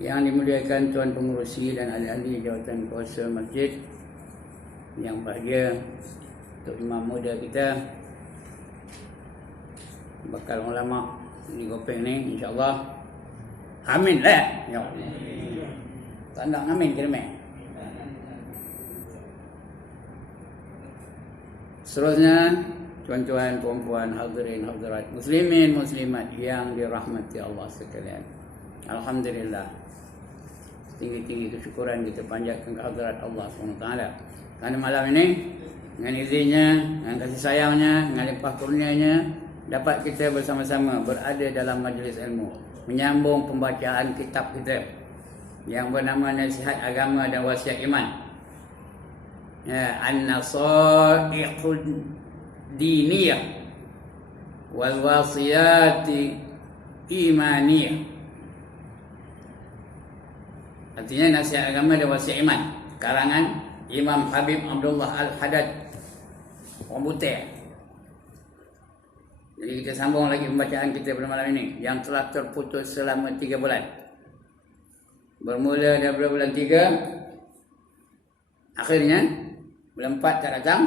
Yang dimuliakan Tuan Pengerusi dan ahli-ahli jawatan kuasa masjid, yang bahagia Tok Imam muda kita, bakal ulama ni Gopeng ni, insyaAllah. Amin lah. Ya. Tak nak amin ke demek? Seterusnya, tuan-tuan, puan-puan, hadirin, hadirat, muslimin, muslimat yang dirahmati Allah sekalian. Alhamdulillah. Tinggi-tinggi kesyukuran kita panjatkan ke hadirat Allah SWT. Kerana malam ini, dengan izinnya, dengan kasih sayangnya, dengan limpah kurnianya, dapat kita bersama-sama berada dalam majlis ilmu, menyambung pembacaan kitab kita yang bernama Nasihat Agama dan Wasiat Iman. An-Nasaiqud Diniyah wal Wasiyati Imaniyah. Artinya Nasihat Agama dan Wasiat Iman, karangan Imam Habib Abdullah Al-Haddad orang Butir. Jadi kita sambung lagi pembacaan kita pada malam ini yang telah terputus selama 3 bulan. Bermula daripada bulan 3, akhirnya bulan 4 tak datang,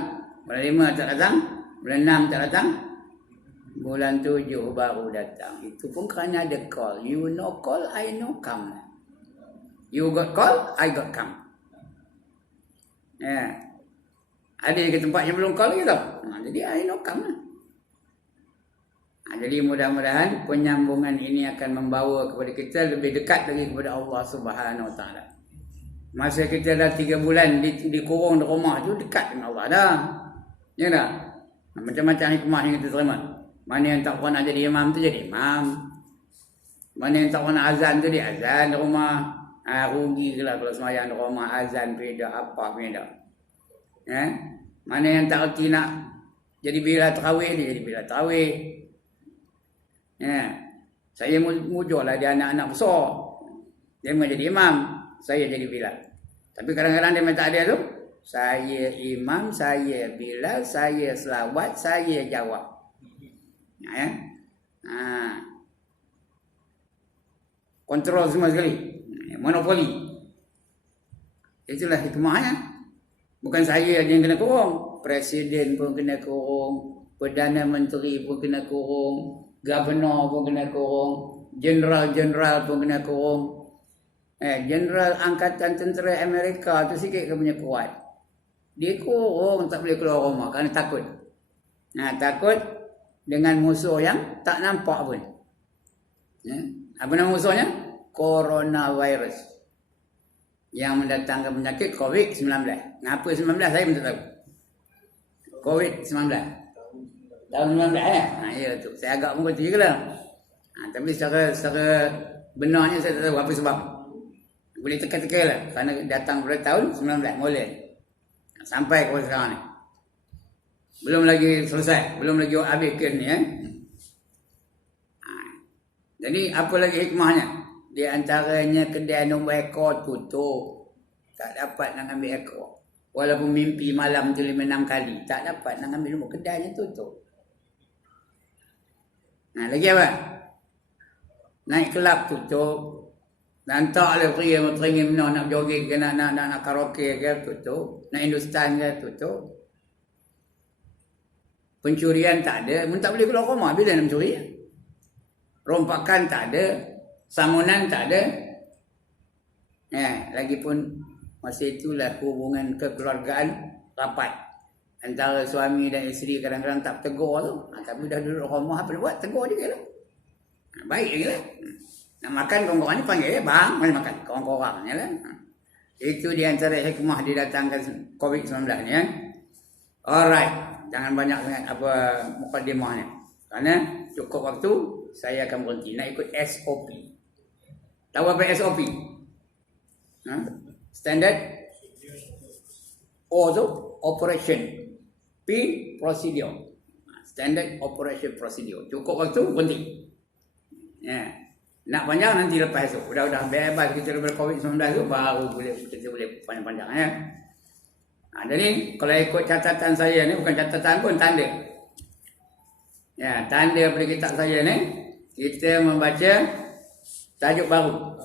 bulan 5 tak datang, bulan 6 tak datang, bulan 7 baru datang. Itu pun kerana ada call. You know call, I know come. You got call, I got come. Ya. Ada ke tempat yang belum call lagi tau. Jadi I know come lah. Jadi mudah-mudahan penyambungan ini akan membawa kepada kita lebih dekat lagi kepada Allah Subhanahu Wa Taala. Masa kita dah 3 bulan dikurung di rumah tu, dekat dengan Allah dah. Ya tak? Macam-macam hikmah yang kita terima. Mana yang tak pernah jadi imam tu jadi imam. Mana yang tak pernah azan tu dia azan di rumah. Rugi ke lah kalau semayang di rumah azan beda apa beda. Ya? Mana yang tak erti nak jadi bila tarawih, dia jadi bila tarawih. Ya. Saya mujurlah dia anak-anak besar. Dia mau jadi imam, saya jadi bilal. Tapi kadang-kadang dia minta dia tu, saya imam, saya bilal, saya selawat, saya jawab. Ya. Kontrol semua sekali. Monopoli. Itulah hikmahnya. Bukan saya yang kena kurung, presiden pun kena kurung, Perdana Menteri pun kena kurung, Governor pun kena kurung, General pun kena kurung. General Angkatan Tentera Amerika tu sikit ke punya kuat. Dia kurung, tak boleh keluar rumah kerana takut. Takut dengan musuh yang tak nampak pun. Apa nama musuhnya? Coronavirus. Yang mendatangkan penyakit COVID-19. Kenapa 19 saya pun tak tahu. COVID-19. Tahun 19 ya tu. Saya agak pun betul juga lah. Tapi secara benarnya saya tak tahu apa sebab. Boleh teka-teka lah. Kerana datang pada tahun 19 mulai. Sampai ke sekarang ni. Belum lagi selesai. Belum lagi habis kes ni. Jadi apa lagi hikmahnya? Di antaranya kedai nombor ekor tutup. Tak dapat nak ambil ekor. Walaupun mimpi malam tu 5-6 kali. Tak dapat nak ambil nombor kedainya tutup. Lagi apa? Naik kelab tutup. Dan tak boleh pergi teringin nak jogging ke nak karaoke ke tutup. Nak Hindustan ke tutup. Pencurian tak ada. Mun tak boleh keluar rumah bila nak mencuri. Rompakan tak ada. Samunan tak ada. Lagipun masa itulah hubungan kekeluargaan rapat. Antara suami dan isteri kadang-kadang tak tegur tu. Tapi dah duduk rumah apa dia buat? Tegur dia lah. Baik lagi lah. Nak makan korang-korang ni panggil bang, mari makan. Korang-korang ni lah. Itu di antara hikmah didatangkan COVID-19 ni. Alright. Jangan banyak sangat apa mukadimah ni. Kerana cukup waktu, saya akan berhenti. Nak ikut SOP. Tahu apa SOP? Standard O tu Operation. P Procedure. Standard Operation Procedure. Cukup waktu, berhenti. Nak panjang nanti lepas tu. Udah bebas kita daripada COVID-19 tu, baru kita boleh panjang-panjang. Jadi kalau ikut catatan saya ni, bukan catatan pun, tanda. Tanda pada kitab saya ni, kita membaca tajuk baru.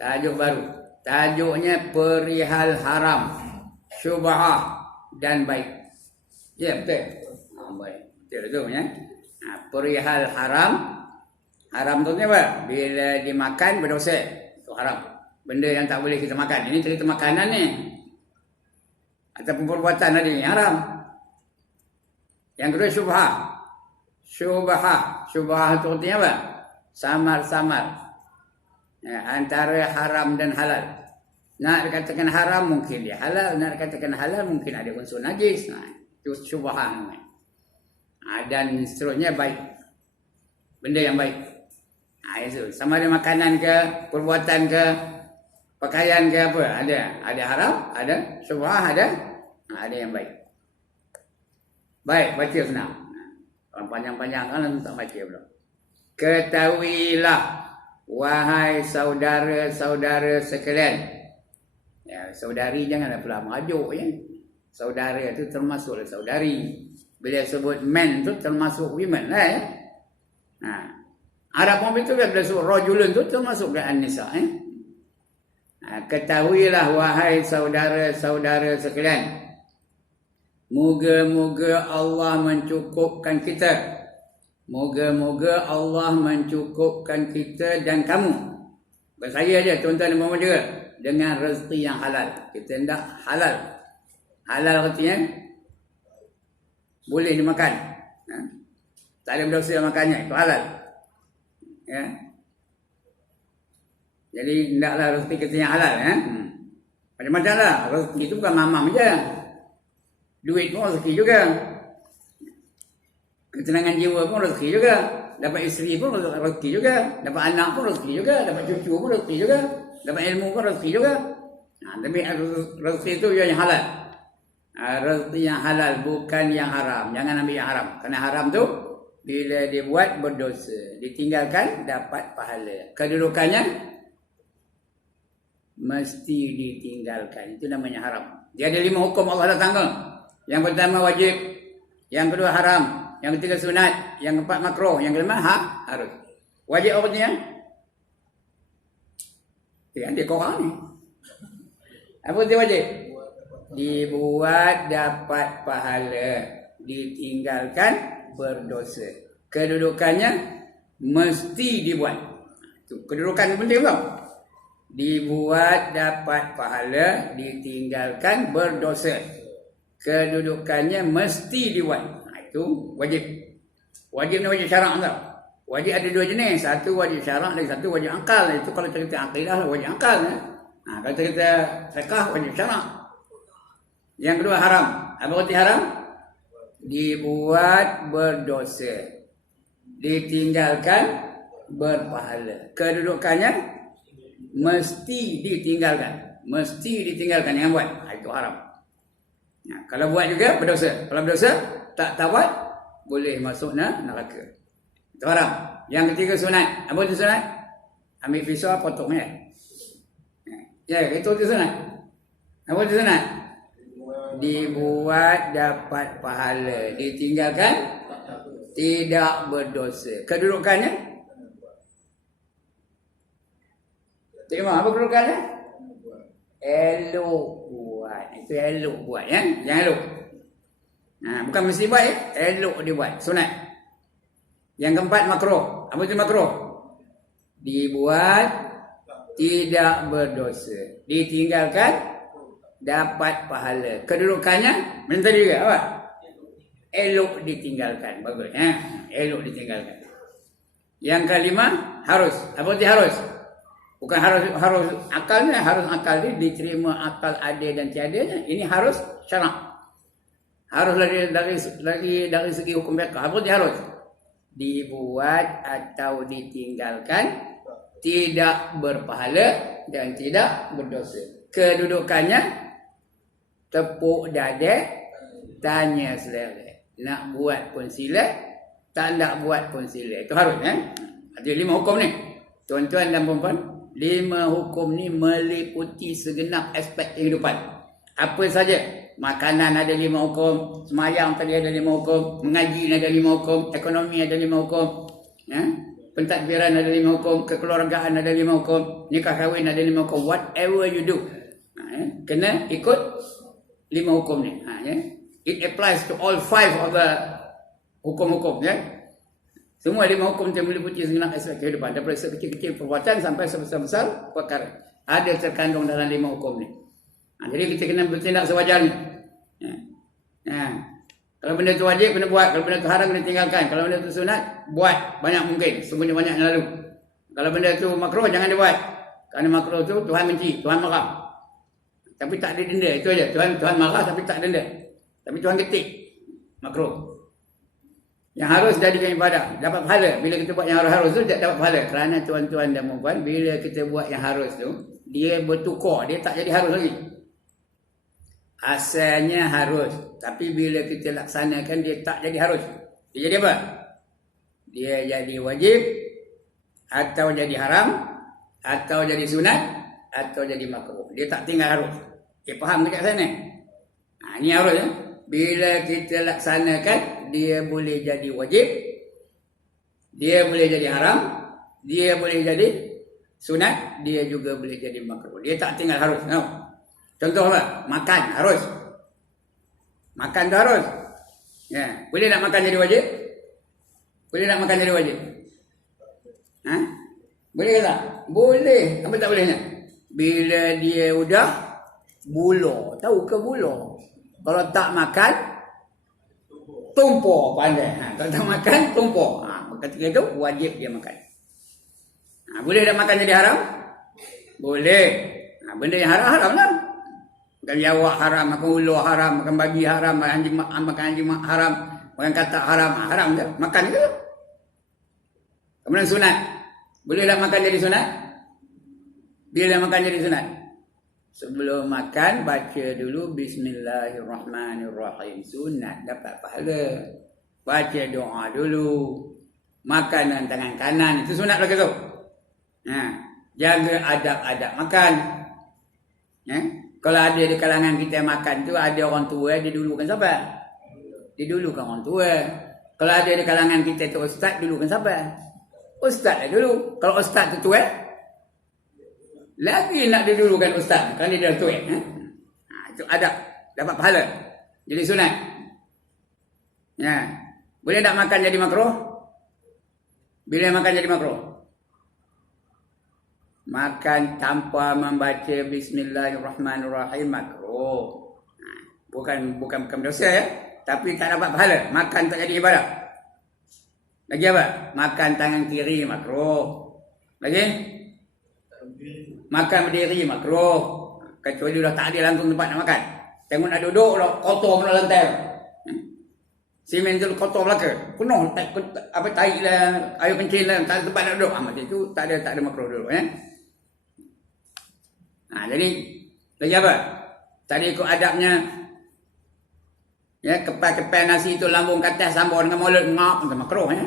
Tajuk baru. Tajuknya perihal haram, syubhah dan baik. Ya, betul. Baik. Betul tu ya. Perihal haram. Haram tu apa? Bila dimakan berdosa. Itu haram. Benda yang tak boleh kita makan. Ini cerita makanan ni. Ataupun perbuatan tadi yang haram. Yang kedua syubhah. Syubhah itu artinya apa? Samar-samar. Ya, antara haram dan halal. Nak dikatakan haram mungkin dia halal. Nak dikatakan halal mungkin ada unsur najis. Itu syubhah namanya. Dan seterusnya baik. Benda yang baik. Itu. Sama ada makanan ke, perbuatan ke, pakaian ke apa. Ada haram, ada syubhah, ada yang baik. Baik, baca senang. Panjang-panjang kan tak baca pula. Ketahuilah, wahai saudara-saudara sekalian. Ya, saudari janganlah pula merajuk ya. Saudara itu termasuklah saudari. Bila sebut men tu termasuk women lah ya. Arab pun itu bila sebut rajulun tu termasuk ke an-nisa ketahuilah wahai saudara-saudara sekalian. Moga-moga Allah mencukupkan kita. Moga-moga Allah mencukupkan kita dan kamu. Saya aja tuan-tuan dan puan-puan juga. Dengan rezeki yang halal. Kita hendak halal. Halal artinya boleh dimakan. Tak ada berdosa makannya. Itu halal. Ya. Jadi hendaklah rezeki kita yang halal. Macam-macam lah. Rezeki itu bukan mamam je. Duit pun rezeki juga. Ketenangan jiwa pun rezeki juga. Dapat isteri pun rezeki juga. Dapat anak pun rezeki juga. Dapat cucu pun rezeki juga. Dapat ilmu pun rezeki juga. Tapi rezeki itu yang halal. Rezeki yang halal bukan yang haram. Jangan ambil yang haram. Kerana haram tu bila dibuat berdosa. Ditinggalkan dapat pahala. Kedudukannya mesti ditinggalkan. Itu namanya haram. Dia ada 5 hukum Allah dah tanggal. Yang pertama wajib, yang kedua haram, yang ketiga sunat, yang keempat makruh, yang kelima harus. Wajib apa artinya? Dia korang ni. Apa dia wajib? Dibuat dapat pahala, ditinggalkan berdosa. Kedudukannya mesti dibuat. Itu kedudukan penting tak? Dibuat dapat pahala, ditinggalkan berdosa. Kedudukannya mesti dibuat. Itu wajib. Wajib ni wajib syarak tak? Wajib ada 2 jenis. Satu wajib syarak dan satu wajib akal. Itu kalau cerita akidah wajib akal. Kalau cerita fiqh wajib syarak. Yang kedua haram. Apa arti haram? Dibuat berdosa. Ditinggalkan berpahala. Kedudukannya mesti ditinggalkan. Mesti ditinggalkan. Jangan buat. Itu haram. Kalau buat juga berdosa. Kalau berdosa tak tawad boleh masuk neraka. Itu haram. Yang ketiga sunat. Apa itu sunat? Ambil pisau potongnya. Ya, itu sunat. Apa itu sunat? Dibuat dapat pahala, ditinggalkan tidak berdosa. Kedudukannya? Terima apa kedudukannya? Elok buat. Itu elok buat ya. Jangan elok. Bukan mesti buat ya. Elok dibuat. Sunat. Yang keempat makruh. Apa itu makruh? Dibuat tidak berdosa. Ditinggalkan dapat pahala. Kedudukannya minta juga apa? Elok ditinggalkan. Bagus ya. Elok ditinggalkan. Yang kelima harus. Apa itu harus? Bukan harus akalnya, harus akal ini diterima akal ada dan tiadanya. Ini harus syarak. Harus dari segi hukum fiqh. Apa dia harus? Dibuat atau ditinggalkan tidak berpahala dan tidak berdosa. Kedudukannya tepuk dada, tanya selera. Nak buat pun sila, tak nak buat pun sila. Itu harus ya. Ada 5 hukum ni. Tuan-tuan dan puan-puan, 5 hukum ni meliputi segenap aspek kehidupan. Apa saja? Makanan ada 5 hukum, semayang tadi ada 5 hukum, mengaji ada 5 hukum, ekonomi ada 5 hukum, ya? pentadbiran ada 5 hukum, kekeluargaan ada 5 hukum, nikah kahwin ada 5 hukum, whatever you do. Kena ikut 5 hukum ni. It applies to all 5 of the hukum-hukum, ya. Semua 5 hukum yang meliputi segenap aspek kehidupan, daripada sekecil-kecil perbuatan sampai sebesar-besar perkara. Ada terkandung dalam 5 hukum ni. Jadi kita kena bertindak sewajarnya. Kalau benda tu wajib, kena buat. Kalau benda tu haram, kena tinggalkan. Kalau benda tu sunat, buat banyak mungkin. Sungguhnya banyak yang lalu. Kalau benda tu makruh, jangan dibuat. Kerana makruh tu Tuhan benci, Tuhan marah. Tapi tak ada denda, itu aja. Tuhan marah tapi tak denda. Tapi Tuhan ketik makruh. Yang harus jadikan ibadah, dapat pahala. Bila kita buat yang harus tu, dapat pahala. Kerana tuan-tuan dan puan-puan, bila kita buat yang harus tu, dia bertukar, dia tak jadi harus lagi. Asalnya harus, tapi bila kita laksanakan, dia tak jadi harus. Dia jadi apa? Dia jadi wajib, atau jadi haram, atau jadi sunat, atau jadi makruh. Dia tak tinggal harus. Faham dekat sana? Ini harus, ya. Bila kita laksanakan, dia boleh jadi wajib, dia boleh jadi haram, dia boleh jadi sunat, dia juga boleh jadi makruh. Dia tak tinggal harus. No. Contoh apa? Makan harus. Makan tu harus. Ya. Boleh nak makan jadi wajib? Boleh nak makan jadi wajib? Boleh ke tak? Boleh. Apa tak bolehnya? Bila dia udah buluh. Tahu ke buluh? Kalau tak makan, tumpur pandai. Kalau tak makan, tumpur. Ketika itu, wajib dia makan. Boleh tak makan jadi haram? Boleh. Benda yang haram lah. Makan jawak haram, makan ulu haram, makan babi haram, makan anjing haram, makan katak haram. Haram je. Makan itu. Kemudian sunat. Boleh tak makan jadi sunat? Bila makan jadi sunat? Sebelum makan, baca dulu Bismillahirrahmanirrahim. Sunat, dapat pahala. Baca doa dulu. Makanan tangan kanan, itu sunat lagi tu. Jaga adab-adab makan. Kalau ada di kalangan kita makan tu, ada orang tua, dia dulukan siapa? Dia dulukan orang tua. Kalau ada di kalangan kita tu ustaz, dulukan siapa? Ustaz lah dulu. Kalau ustaz tu tua, lagi nak didulukan ustaz, kerana dia dah tua. Itu adab, dapat pahala. Jadi sunat. Boleh tak makan jadi makruh? Bila makan jadi makruh? Makan tanpa membaca Bismillahirrahmanirrahim makruh. Bukan dosa, ya. Tapi tak dapat pahala. Makan tak jadi ibadah. Lagi apa? Makan tangan kiri makruh. Lagi? Makan berdiri makruh. Kecuali dah tak ada langsung tempat nak makan. Tengok nak duduk dah kotor pula lantai. Simen tu kotor belaka. Penuh tai lah, air kencing lah, tak ada tempat nak duduk. Macam tu tak ada makruh dulu, ya. Jadi lagi apa? Tadi ikut adabnya, ya, kepal-kepal nasi itu lambung ke atas sambung dengan mulut ngap, macam makruh, ya.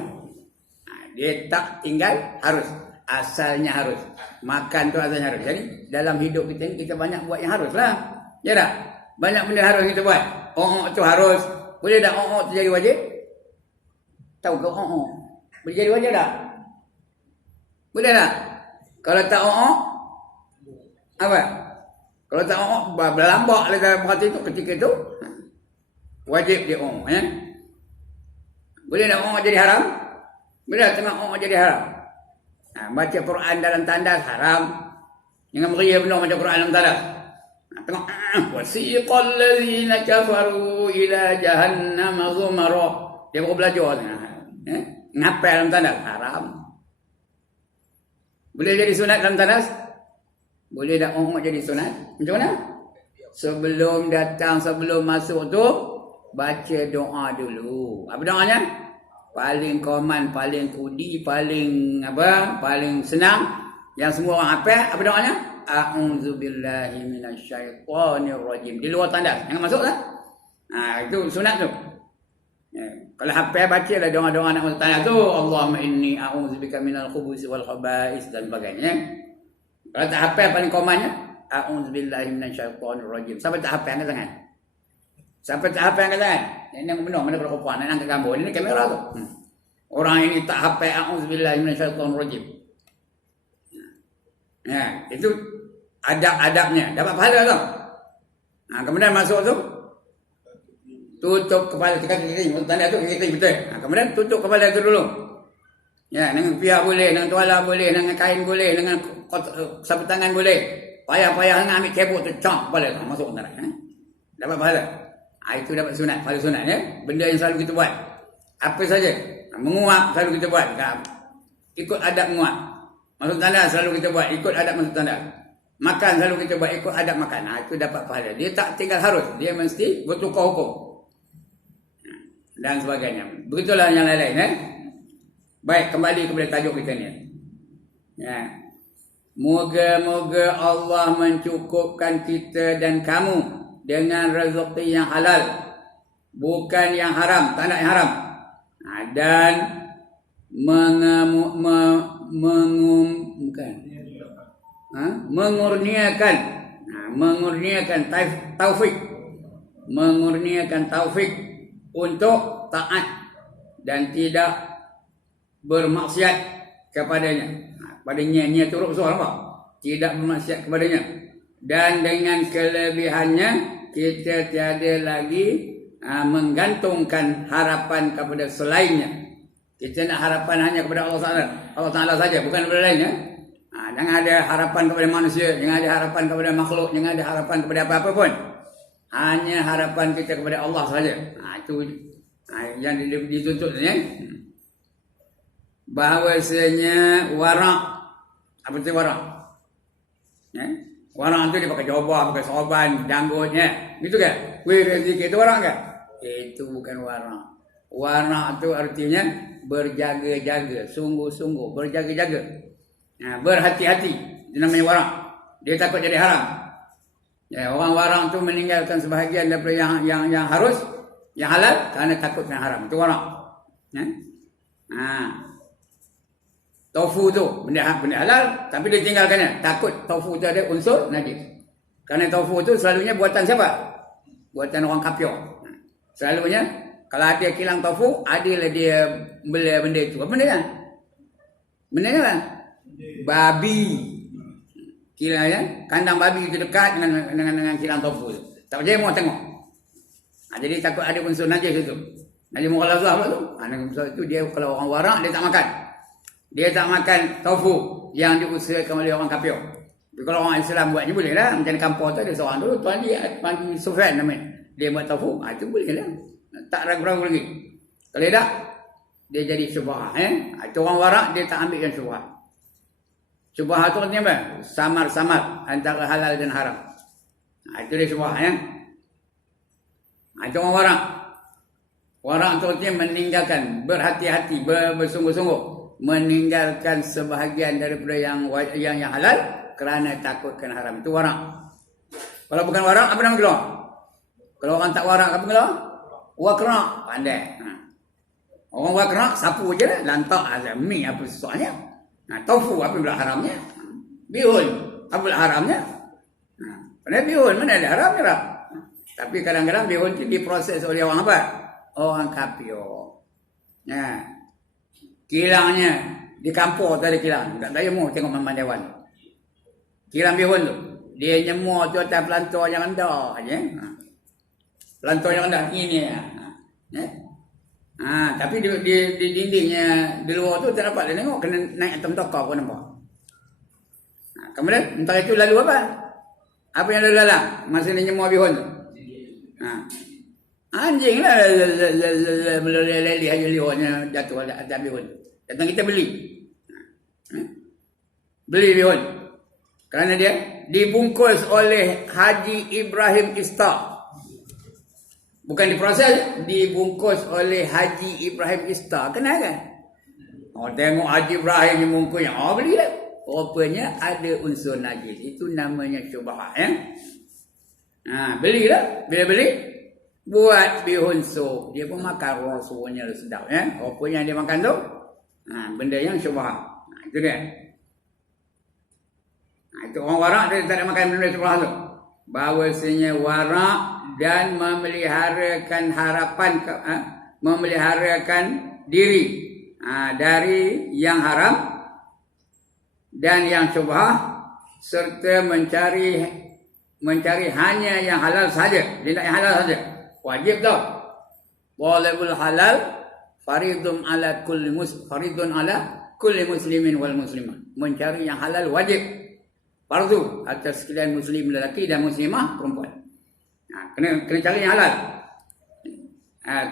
Dia tak tinggal harus, asalnya harus. Makan tu asalnya harus. Jadi dalam hidup kita ni, kita banyak buat yang harus lah, ya tak? Banyak benda harus kita buat. Tu harus. Boleh tak tu jadi wajib? Tahu ke boleh jadi wajib tak? Boleh tak? Kalau tak apa? Kalau tak berlambak dalam hati itu, ketika itu wajib dia ya. Boleh tak jadi haram? Boleh tak tengok jadi haram? Baca Quran dalam tandas haram. Jangan beria benar baca Quran dalam tandas. Tengok wasiqal ladzina kafaru ila jahannam zumara. Dia baru belajar ngapal dalam tandas haram. Boleh jadi sunat dalam tandas? Boleh tak jadi sunat? Macam mana? Sebelum datang, sebelum masuk tu, baca doa dulu. Apa doanya? Paling common, paling kudi, paling paling senang. Yang semua orang hafal, apa doanya? A'udzubillahi minasyaitonirrajim. Di luar tandas, jangan masuk lah. Itu sunat tu. Kalau hafal, bacalah doa-doa nak masuk tandas tu. Allahumma inni a'udzubika minal khubuthi wal khaba'is dan sebagainya. Kalau tak hafal, paling komanya a'udzubillahi minasyaitonirrajim. Siapa tak hafal angkat tangan? Siapa tak hafal angkat tangan? Ini yang benar, mana kalau perempuan nak angkat gambar. Ini kamera tu. Orang ini tak hafal a'udzubillahi minasyaitonirrajim. Ya, itu adab-adabnya. Dapat pahala tau. Kemudian masuk tu, tutup kepala kaki, tanda tu kaki betul. Kemudian tutup kepala tu dulu. Ya, dengan pihak boleh, dengan tuala boleh, dengan kain boleh, dengan sapu tangan boleh. Payah-payah dengan ambil cebok tu, cak kepala tu, masuk antara. Dapat pahala. Itu dapat sunat, pahala sunat ya. Benda yang selalu kita buat. Apa saja. Menguap selalu kita buat. Ikut adab menguap. Masuk tanda selalu kita buat. Ikut adab masuk tanda. Makan selalu kita buat. Ikut adab makan. Itu dapat pahala. Dia tak tinggal harus. Dia mesti bertukar hukum. Dan sebagainya. Begitulah yang lain-lain. Baik, kembali kepada tajuk kita ni. Ya. Moga-moga Allah mencukupkan kita dan kamu dengan rezeki yang halal. Bukan yang haram. Tak nak yang haram. Dan mengurniakan taufik, mengurniakan taufik untuk taat dan tidak bermaksiat kepadanya. Padanya niat turut besar apa? Tidak bermaksiat kepadanya. Dan dengan kelebihannya kita tiada lagi menggantungkan harapan kepada selainnya. Kita nak harapan hanya kepada Allah Ta'ala saja, bukan kepada lainnya. Jangan ada harapan kepada manusia, jangan ada harapan kepada makhluk, jangan ada harapan kepada apa-apa pun. Hanya harapan kita kepada Allah saja. Itu yang dituntut ya. Bahawasanya warak. Apa itu warak? Ya? Warak itu dia pakai jubah, pakai sorban, janggutnya. Gitu kan? Rezeki itu warak kan? Itu bukan warak. Warak itu artinya berjaga-jaga, sungguh-sungguh, berjaga-jaga. Berhati-hati. Itu namanya warak. Dia takut jadi haram. Ya, orang warak itu meninggalkan sebahagian daripada yang harus, yang halal kerana takut yang haram. Itu warak. Ya? Tofu tu benda halal tapi dia tinggalkannya. Takut tofu tu ada unsur najis. Kerana tofu tu selalunya buatan siapa? Buatan orang kafir. Selalunya kalau ada kilang tofu, adalah dia bela benda itu. Apa benda kan? Benda kan? Babi. Kilang ya, kandang babi itu dekat dengan kilang tofu tu. Tak percaya mau tengok. Jadi takut ada unsur najis itu. Najis mukhalafah apa tu? Unsur itu dia kalau orang warak dia tak makan. Dia tak makan tofu yang diusahakan oleh orang kafir. Tapi kalau orang Islam buatnya boleh lah. Macam kampung tu ada seorang dulu, Tuan Sufyan namanya. Dia buat tofu, itu boleh lah. Tak ragu-ragu lagi. Kalau tak, dia jadi syubhah. Itu orang warak, dia tak ambil yang syubhah. Syubhah tu artinya apa? Samar-samar antara halal dan haram. Itu dia syubhah. Itu orang warak. Warak tu artinya meninggalkan, berhati-hati, bersungguh-sungguh. Meninggalkan sebahagian daripada yang halal kerana takutkan haram. Itu warak. Kalau bukan warak, apa nama keluar? Kalau orang tak warak, apa keluar? Wakrak. Pandai. Orang wakrak, sapu je lah. Lantak azami, apa sesuatunya. Tofu, apa pula haramnya? Bihun, apa pula haramnya? Pandai bihun, mana ada haramnya lah. Tapi kadang-kadang bihun itu diproses oleh orang apa? Orang kafir. Kilangnya di kampung tu ada kilang. Tak saya mau tengok Maman Dewan. Kilang bihun tu. Dia nyemur tu atas pelantar yang rendah aja. Pelantar yang rendah ini. Tapi di dindingnya di luar tu tak dapat dia tengok. Kena naik atas tokar pun nampak. Kemudian entah itu lalu apa? Apa yang lalu dalam masa dia nyemur bihun tu? Anjing lah melalui haji bihunnya jatuh atas bihun. Datang kita beli. Beli bihun. Kerana dia dibungkus oleh Haji Ibrahim Ista. Bukan diproses, dibungkus oleh Haji Ibrahim Ista. Kenapa kan? Tengok Haji Ibrahim yang bungkusnya. Belilah. Rupanya ada unsur najis. Itu namanya syubhah. Belilah. Bila beli, buat bihun sup. Dia pun makan orang suruhnya sedap. Rupanya dia makan tu, benda yang syubhah. Itu dia. Itu orang warak dia tak ada makan benda syubhah tu. Bahawasanya warak dan memeliharakan harapan, memeliharakan diri dari yang haram dan yang syubhah, serta mencari hanya yang halal saja. Dia nak yang halal saja. Wajib tau. Walabul halal faridun ala kulli muslimin wal muslimah. Mencari yang halal wajib. Fardu atas sekalian muslim lelaki dan muslimah perempuan. Kena cari yang halal.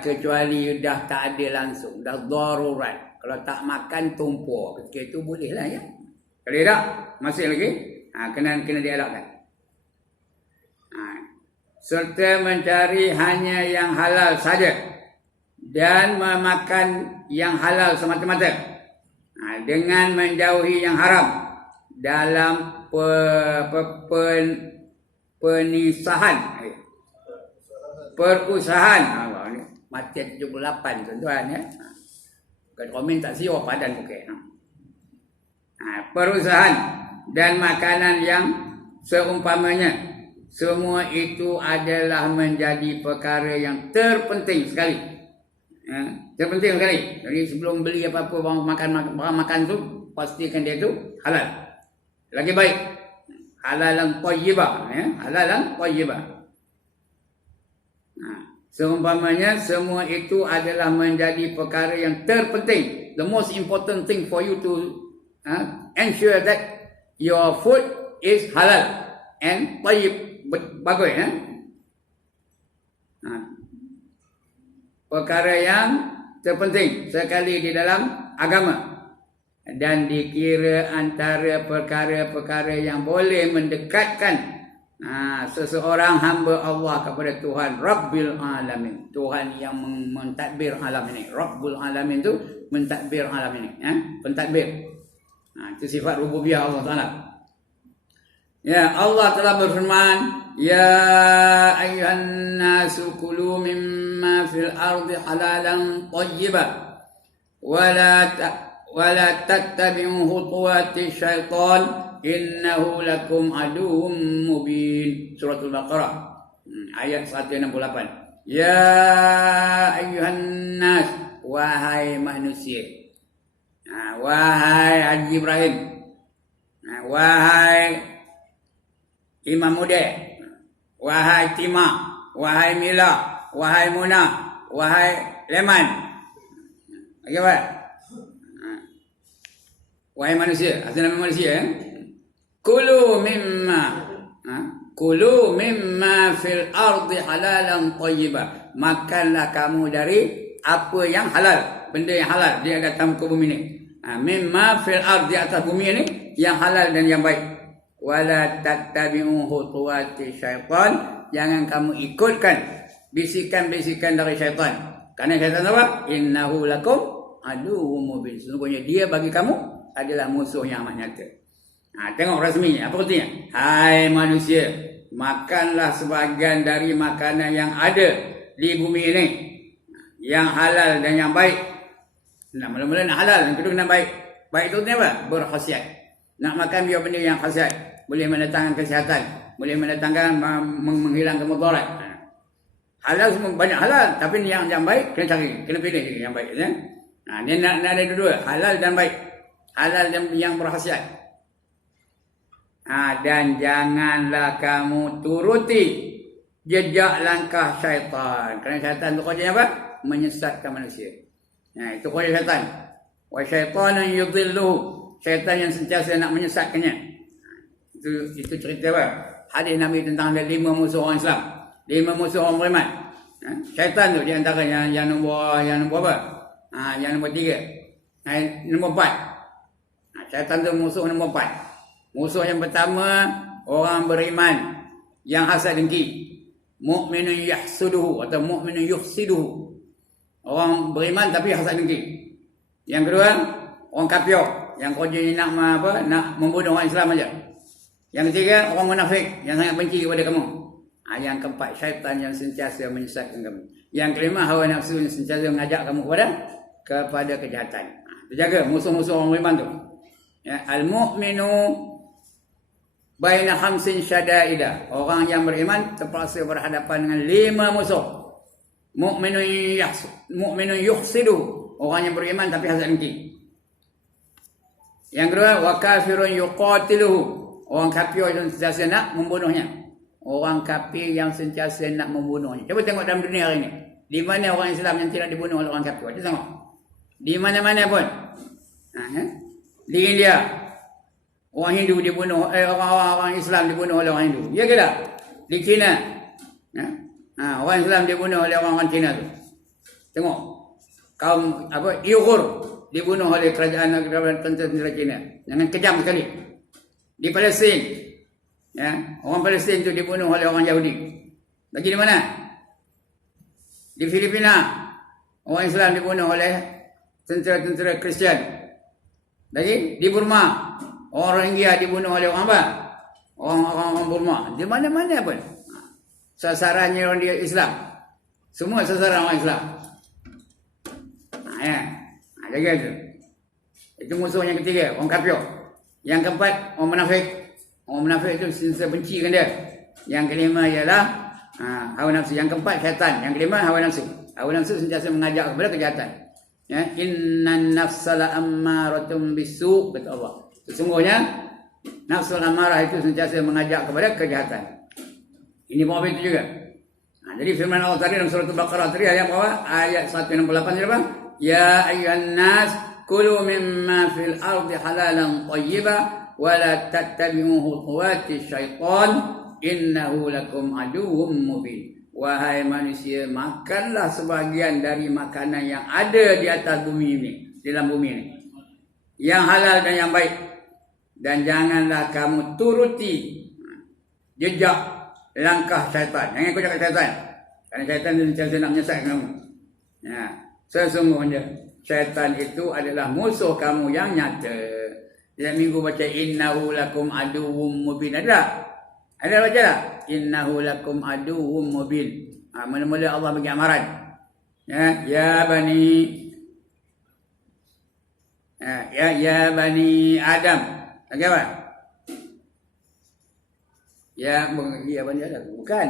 Kecuali dah tak ada langsung, dah darurat. Kalau tak makan tumpur, ketika itu boleh lah ya. Kalau tak, masih lagi, kena dielakkan. Serta mencari hanya yang halal saja dan memakan yang halal semata-mata, dengan menjauhi yang haram dalam perusahaan. Mati 78 tuan-tuan ya. Bukan komen tak siap padan bukan. Perusahaan dan makanan yang seumpamanya. Semua itu adalah menjadi perkara yang terpenting sekali. Terpenting sekali. Jadi sebelum beli apa-apa barang makan tu, pastikan dia tu halal. Lagi baik halalan thayyibah, ya, halalan thayyibah. Seumpamanya semua itu adalah menjadi perkara yang terpenting. The most important thing for you to ensure that your food is halal and thayyib. Bagus ya. Perkara yang terpenting sekali di dalam agama dan dikira antara perkara-perkara yang boleh mendekatkan seseorang hamba Allah kepada Tuhan Rabbil Alamin. Tuhan yang mentadbir alam ini. Rabbul Alamin tu mentadbir alam ini, pentadbir. Itu sifat rububiyah Allah Taala. Ya, Allah telah berfirman, ya ayyuhan nasu kulu mimma fil ardi halalan thayyiban wala tattabi'u khutuwati syaitan innahu lakum aduwwum mubin. Suratul Baqarah ayat 168. Ya ayyuhan nas, wahai manusia. Wahai Haji Ibrahim, wahai Imam Muda, wahai Tima, wahai Mila, wahai Muna, wahai Leman. Bagaimana? Wahai manusia, asal nama manusia ya. Kulu mimma fil ardi halalan thayyiban. Makanlah kamu dari apa yang halal, benda yang halal di atas muka bumi ni. Mimma fil ardi, atas bumi ni, yang halal dan yang baik. Wala tattabi'u khutuwati syaitan, jangan kamu ikutkan bisikan-bisikan dari syaitan. Karena syaitan apa? Innahu lakum aduwwum mubin. Sesungguhnya dia bagi kamu adalah musuh yang amat nyata. Tengok rasminya, apa artinya? Hai manusia, makanlah sebahagian dari makanan yang ada di bumi ini, yang halal dan yang baik. Mula-mula nak halal, yang kedua nak baik. Baik itu apa? Berkhasiat. Nak makan biar benda yang khasiat. Boleh mendatangkan kesihatan, boleh mendatangkan menghilangkan mudarat. Halal semua banyak halal, tapi yang baik kena cari, kena pilih yang baik ya. Dia nak ada dua, halal dan baik. Halal dan yang berkhasiat. Dan janganlah kamu turuti jejak langkah syaitan. Kerana syaitan tu kerjanya apa? Menyesatkan manusia. Itu kerja syaitan. Wa syaitanun yudhilluhu. Syaitan yang sentiasa nak menyesatkannya. Itu cerita apa? Hadis Nabi tentang ada 5 musuh orang Islam, 5 musuh orang beriman. Syaitan tu di antara yang nombor apa? Yang nombor 3. Nombor 4. Syaitan tu musuh nombor 4. Musuh yang pertama, orang beriman yang hasad dengki. Mu'minun yahsuduhu atau mu'minun yuhsiduhu. Orang beriman tapi hasad dengki. Yang kedua, orang kafir yang kerjanya nak membunuh orang Islam aja. Yang ketiga, orang munafik yang sangat benci kepada kamu. Yang keempat, syaitan yang sentiasa menyesatkan kamu. Yang kelima, hawa nafsu yang sentiasa mengajak kamu kepada kejahatan. Jaga musuh-musuh orang beriman tu. Al-mu'minu baina khamsin syada'ida. Orang yang beriman terpaksa berhadapan dengan 5 musuh. Mu'minun yuhsidu. orang yang beriman tapi hasad dengki. Yang kedua, wa kafirun yuqatiluhu, orang kafir yang sentiasa nak membunuhnya. Orang kafir yang sentiasa nak membunuhnya. Cuba tengok dalam dunia hari ini. Di mana orang Islam yang tidak dibunuh oleh orang kafir? Kita tengok. Di mana-mana pun. Di India, orang Hindu dibunuh, orang Islam dibunuh oleh orang Hindu. Ya ke tak? Di China, orang Islam dibunuh oleh orang China tu. Tengok. Kaum Uyghur dibunuh oleh kerajaan tentera China. Jangan kejam sekali. Di Palestin, orang Palestin itu dibunuh oleh orang Yahudi. Lagi di mana? Di Filipina, orang Islam dibunuh oleh tentera-tentera Kristian. Lagi di Burma, orang Rohingya dibunuh oleh orang apa? Orang Burma. Di mana-mana pun. Sasarannya orang dia Islam. Semua sasaran orang Islam. Jaga itu. Itu musuh yang ketiga, orang kafir. Yang keempat, orang munafik. Orang munafik itu sentiasa benci dengan dia. Yang kelima ialah hawa nafsu. Yang keempat, syaitan. Yang kelima, hawa nafsu. Hawa nafsu sentiasa mengajak kepada kejahatan. Innan nafsala ammaratum bisu, kata Allah. Sesungguhnya nafsul amarah itu sentiasa mengajak kepada kejahatan. Ini bahawa itu juga. Jadi firman Allah tadi dalam surah Al-Baqarah tadi ayat berapa? Ayat 168 tadi apa? Ya ayyuhan nas kulu mimma fil ardi halalan thayyiban wa la tattabi'u khutuwati syaitan innahu lakum aduwwum mubin. Wahai manusia, makanlah sebahagian dari makanan yang ada di atas bumi ini, dalam bumi ini, yang halal dan yang baik, dan janganlah kamu turuti jejak langkah syaitan. Jangan ikut cakap syaitan, kerana syaitan itu nak menyesatkan kamu. Sesungguhnya syaitan itu adalah musuh kamu yang nyata. Setiap minggu baca innahu lakum aduwwum mubin. Ada baca tak? Innahu lakum aduwwum mubin. Mula-mula Allah bagi amaran. Ya bani Adam. Lagi apa? Ya bani Adam. Bukan.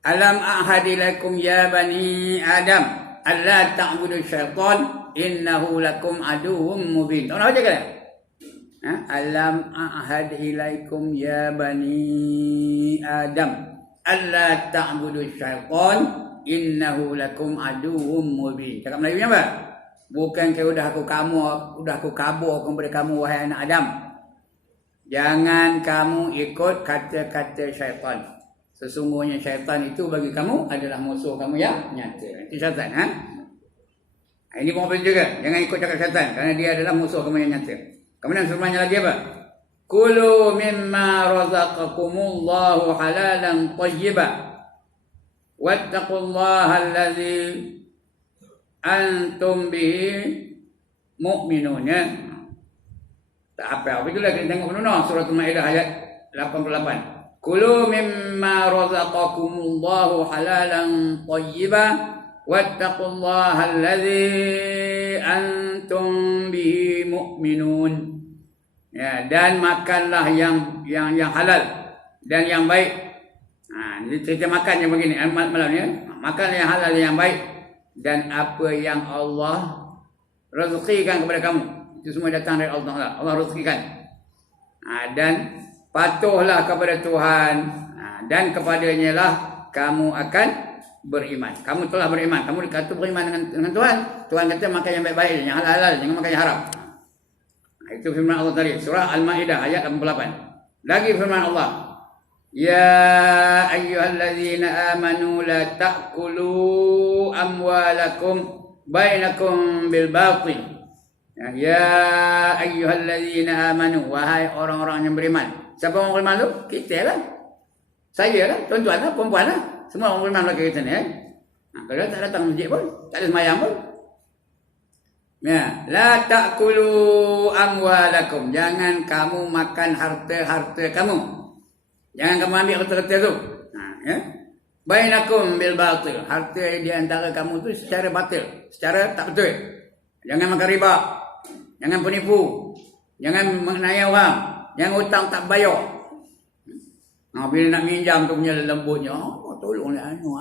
Alam a'hadilakum ya bani Adam alla ta'budu syaitan innahu lakum aduwwum mubin. Tahu nak baca ke? Alam a'had ilaikum ya bani Adam alla ta'budu syaitan innahu lakum aduwwum mubin. Cakap Melayu apa? Bukankah udah aku kabur kepada kamu wahai anak Adam. Jangan kamu ikut kata-kata syaitan. Sesungguhnya syaitan itu bagi kamu adalah musuh kamu yang nyata. Itu syaitan. Ini pun penting juga. Jangan ikut cakap syaitan. Kerana dia adalah musuh kamu yang nyata. Kemudian firmannya lagi apa? Kulu mimma razaqakumullahu halalan thayyiban. Wattaqullaha allazi antum bihi mu'minun. Tak apa. Itulah kita tengok dulu surah Al-Maidah ayat 88. Kulu mimma razaqakumullahu halalan thayyiban wattaqullaha allazi antum bihi mu'minun. Dan makanlah yang halal dan yang baik. Ini cerita makan yang begini malam ni. Makan yang halal dan yang baik dan apa yang Allah rezekikan kepada kamu. Itu semua datang dari Allah. Allah rezekikan. Dan patuhlah kepada Tuhan dan kepadanya lah kamu akan beriman. Kamu telah beriman. Kamu kata beriman dengan Tuhan. Tuhan kata makan yang baik-baik, yang halal, jangan makan yang haram. Itu firman Allah tadi. Surah Al-Maidah ayat 88. Lagi firman Allah. Ya ayyuhallazina amanu la ta'kulu amwalakum bainakum bil batil. Ya ayyuhallazina amanu, wahai orang-orang yang beriman. Siapa orang beriman tu? Kita lah. Saya lah, tuan-tuan lah, perempuan lah. Semua orang beriman belakang kita ni. Kalau tak datang masjid pun, tak ada semayang pun. La ta'kulu amwalakum. Jangan kamu makan harta-harta kamu. Jangan kamu ambil harta-harta tu. Bainakum bil batil. Harta di antara kamu tu secara batil, secara tak betul. Jangan makan riba. Jangan penipu. Jangan mengenai orang. Jangan hutang tak bayar. Bila nak minjam tu punya lembutnya, tolonglah anu.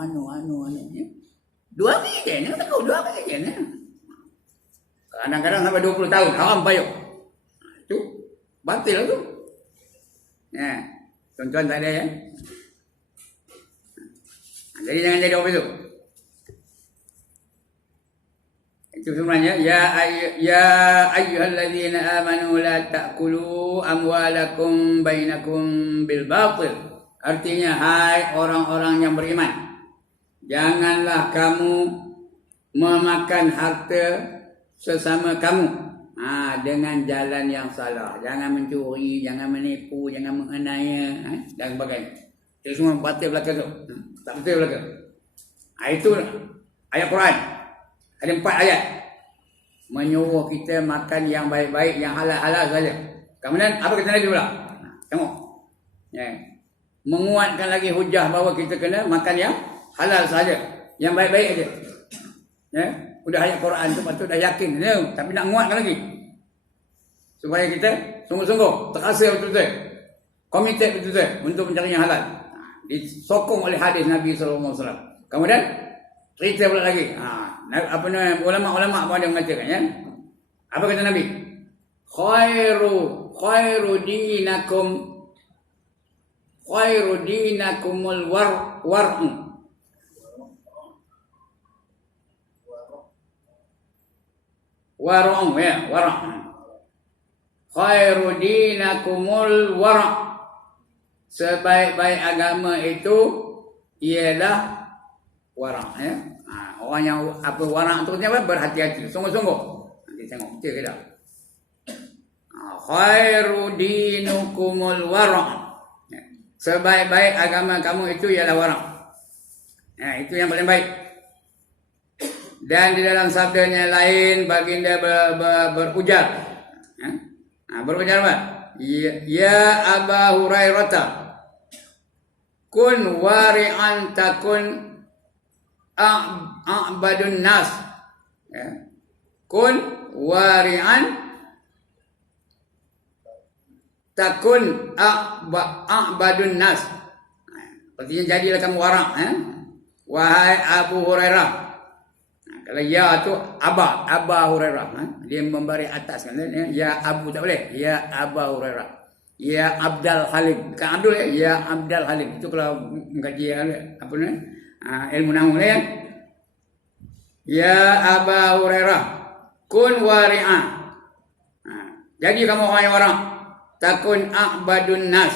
2 hari je ni, tahu 2 hari je ni. Kadang-kadang sampai 20 tahun haram payung. Itu batil lah tu. Ya, tuan-tuan tak ada ya. Jadi jangan jadi apa itu. Itu sebenarnya ya ayyuhalladzina amanu la ta'kulu amwalakum bainakum bil batil. Artinya hai orang-orang yang beriman, janganlah kamu memakan harta sesama kamu dengan jalan yang salah. Jangan mencuri, jangan menipu, jangan menganiaya dan sebagainya. Itu semua batil belaka tu. Tak betul belaka. Itu ayat Quran. Ada 4 ayat menyuruh kita makan yang baik-baik, yang halal-halal saja. Kemudian apa kata Nabi pula? Tengok. Ya. Menguatkan lagi hujah bahawa kita kena makan yang halal saja, yang baik-baik saja. Ya. Sudah ayat Quran tu patut dah yakin, ya. Tapi nak menguatkan lagi. Supaya kita sungguh-sungguh terasa betul-betul, komited betul-betul untuk mencari yang halal. Disokong oleh hadis Nabi SAW. Kemudian cerita pula lagi. Apa nama ulama-ulama pun ada mengatakan ya. Apa kata Nabi? Khairu dinakumul war'u. War'u ya, war'u. Khairu dinakumul war'u. Sebaik-baik agama itu ialah warak ya. Orang yang apa warak tu apa? Berhati-hati, sungguh-sungguh. Nanti tengok betul ke tak? Khairu dinukumul warak. Sebaik-baik agama kamu itu ialah warak. Itu yang paling baik. Dan di dalam sabdanya lain baginda berujar. Berujar apa? Ya Aba Hurairah, kun wari'an takun a'badun nas. Ya. Kun wari'an takun a'badun nas. Artinya jadilah kamu warak. Wahai Abu Hurairah. Kalau ya tu Aba Hurairah. Dia memberi atas kan. Ya Abu tak boleh. Ya Aba Hurairah. Ya Abdal Halim. Bukan Abdul ya. Ya Abdal Halim. Itu kalau mengkaji apa ni? Ilmu nahwu ya. Ya Aba Hurairah. Kun wari'ah. Jadi kamu orang yang warak. Takun a'badun nas.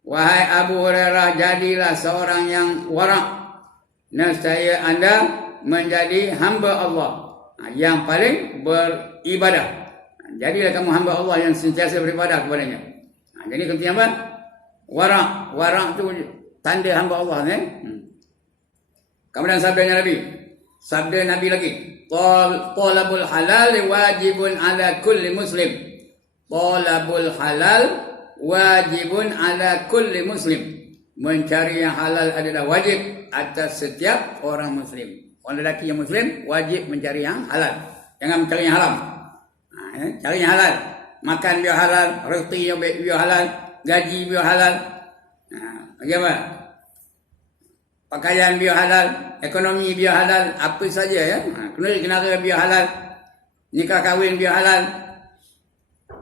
Wahai Abu Hurairah, jadilah seorang yang warak. Nescaya anda menjadi hamba Allah yang paling beribadah. Jadilah kamu hamba Allah yang sentiasa beribadah kepadanya. Jadi penting apa? Warak. Warak tu tanda hamba Allah ni. Kemudian sabdanya Nabi. Sabda Nabi lagi. Talabul halal wajibun ala kulli muslim. Talabul halal wajibun ala kulli muslim. Mencari yang halal adalah wajib atas setiap orang muslim. Orang lelaki yang muslim wajib mencari yang halal. Jangan mencari yang haram. Cari yang halal. Makan biar halal, rezeki biar halal, gaji biar halal. Bagaimana? Pakaian biar halal, ekonomi biar halal, apa saja ya. Kenara biar halal, nikah kahwin biar halal.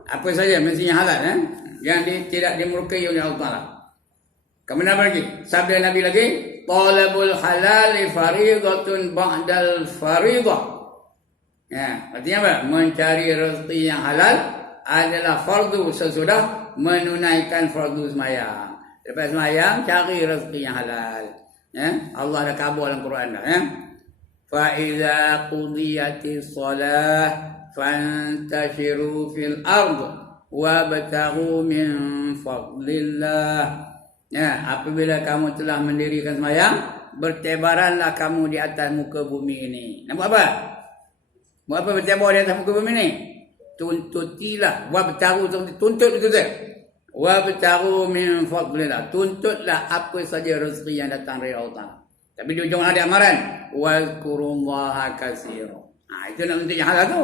Apa saja mestinya halal ya. Yang tidak dimurkai oleh Allah Taala. Kemudian apa lagi? Sabda Nabi lagi, talabul halal fariidatun ba'dal fariidah. Ya, artinya apa? Mencari rezeki yang halal adalah fardu sesudah menunaikan fardu sembahyang. Lepas sembahyang cari rezeki yang halal. Ya, Allah dah kabul dalam Quran dah ya. Fa iza qudiyatis shalah fantashiru fil ard wabtaghu min fadlillah. Ya, apabila kamu telah mendirikan sembahyang, bertebaranlah kamu di atas muka bumi ini. Nak buat apa? Buat apa bertebar di atas muka bumi ini? Tuntutilah. Wabtaru, tuntut betul-betul. Wabtaru min fadlillah. Tuntutlah apa saja rezeki yang datang dari Allah. Tapi di ujung ada amaran. Wazkurullaha katsira. Itu nak untuk yang halal tu.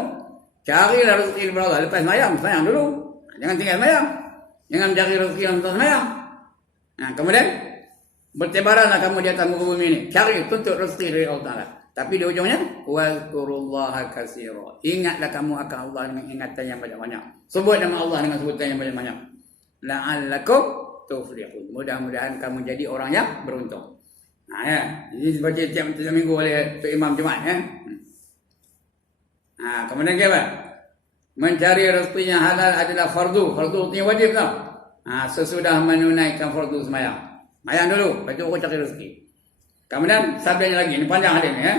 Carilah rezeki daripada Allah. Lepas sembahyang, sayang dulu. Jangan tinggal sembahyang. Jangan mencari rezeki yang lepas sembahyang. Kemudian Bertebaranlah kamu di atas muka bumi ini. Cari, tuntut rezeki dari Allah Ta'ala. Tapi di ujungnya, wazkurullaha katsira. Ingatlah kamu akan Allah dengan ingatan yang banyak-banyak. Sebut nama Allah dengan sebutan yang banyak-banyak. La'allakum tuflihun. Mudah-mudahan kamu jadi orang yang beruntung. Nah, ya. Ini dibaca tiap minggu oleh Tok Imam Jemaat, ya. Nah, kemudian apa? Mencari rezeki yang halal adalah fardu. Fardu itu wajib tau. Nah, sesudah menunaikan fardu semayang. Semayang dulu, lepas itu aku cari rezeki. Kemudian sabdanya lagi, ini panjang hadis ni, ya.